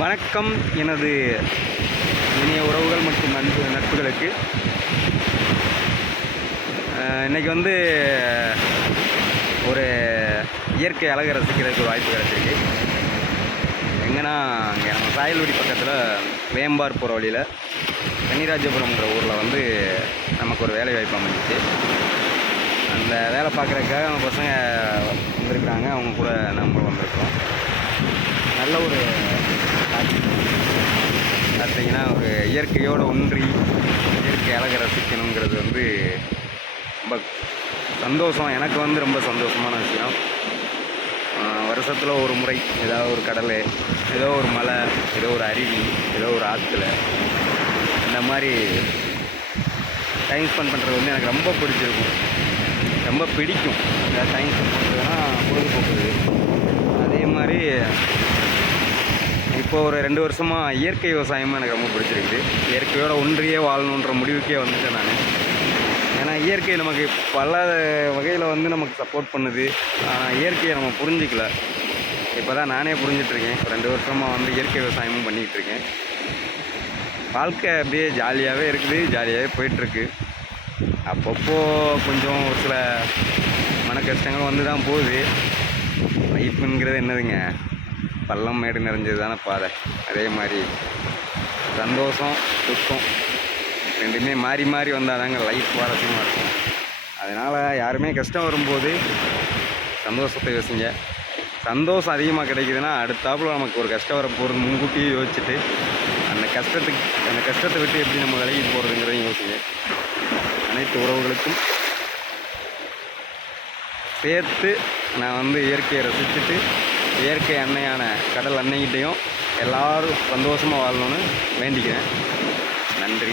வணக்கம் எனது இனிய உறவுகள் மற்றும் நண்பு நட்புகளுக்கு. இன்றைக்கி இன்னைக்கு வந்து ஒரு இயற்கை அழகை ரசிக்கிறதுக்கு ஒரு வாய்ப்பு கிடச்சிருக்கு. எங்கன்னா அங்கே நம்ம சாயல்வடி பக்கத்தில் வேம்பார் போகிற வழியில் கன்னிராஜபுரம்ன்ற ஊரில் வந்து நமக்கு ஒரு வேலை வாய்ப்பு அமைஞ்சிச்சு. அந்த வேலை பார்க்குறதுக்காக நம்ம பசங்க வந்திருக்கிறாங்க. அவங்க கூட நம்மளும் வந்திருக்கிறோம் நல்ல ஒரு பார்த்தீங்கன்னா ஒரு இயற்கையோடு ஒன்றி இயற்கை அழகை ரசிக்கணுங்கிறது வந்து ரொம்ப சந்தோஷம். எனக்கு வந்து ரொம்ப சந்தோஷமான விஷயம். வருஷத்தில் ஒரு முறை ஏதாவது ஒரு கடல் ஏதோ ஒரு மலை ஏதோ ஒரு அருவி ஏதோ ஒரு ஆற்றுல இந்த மாதிரி டைம் ஸ்பெண்ட் பண்ணுறது வந்து எனக்கு ரொம்ப பிடிச்சிருக்கும். ரொம்ப பிடிக்கும். இந்த டைம் ஸ்பெண்ட் பண்ணுறதுனா பொழுதுபோக்குது அதே மாதிரி இப்போ ஒரு ரெண்டு வருஷமாக இயற்கை விவசாயமும் எனக்கு ரொம்ப பிடிச்சிருக்குது. இயற்கையோட ஒன்றியே வாழணுன்ற முடிவுக்கே வந்துட்டேன் நான். ஏன்னா இயற்கை நமக்கு பல வகையில் வந்து நமக்கு சப்போர்ட் பண்ணுது. ஆனால் இயற்கையை நம்ம புரிஞ்சிக்கல. இப்போ தான் நானே புரிஞ்சிட்ருக்கேன். இப்போ ரெண்டு வருஷமாக வந்து இயற்கை விவசாயமும் பண்ணிகிட்ருக்கேன். வாழ்க்கை அப்படியே ஜாலியாகவே இருக்குது. ஜாலியாகவே போயிட்டுருக்கு அப்பப்போ கொஞ்சம் ஒரு சில மன கஷ்டங்கள் வந்து தான் போகுது. லைஃப்புங்கிறது என்னதுங்க? பள்ளம் மேடு நிறைஞ்சது தானே பாதை. அதே மாதிரி சந்தோஷம் துக்கம் ரெண்டுமே மாறி மாறி வந்தால் தாங்க லைஃப் சுவாரஸ்யமாக இருக்கும். அதனால் யாருமே கஷ்டம் வரும்போது சந்தோஷத்தை யோசிங்க. சந்தோஷம் அதிகமாக கிடைக்குதுன்னா அடுத்தாப்புல நமக்கு ஒரு கஷ்டம் வர போகிறது முன்கூட்டியே யோசிச்சுட்டு அந்த கஷ்டத்துக்கு அந்த கஷ்டத்தை விட்டு எப்படி நம்ம விலகி போகிறதுங்கிறதையும் யோசிங்க. அனைத்து உறவுகளுக்கும் சேர்த்து நான் வந்து இயற்கையை ரசிச்சுட்டு இயற்கை அன்னையான கடல் அன்னைகிட்டையும் எல்லாரும் சந்தோஷமாக வாழணும்னு வேண்டிக்கிறேன். நன்றி.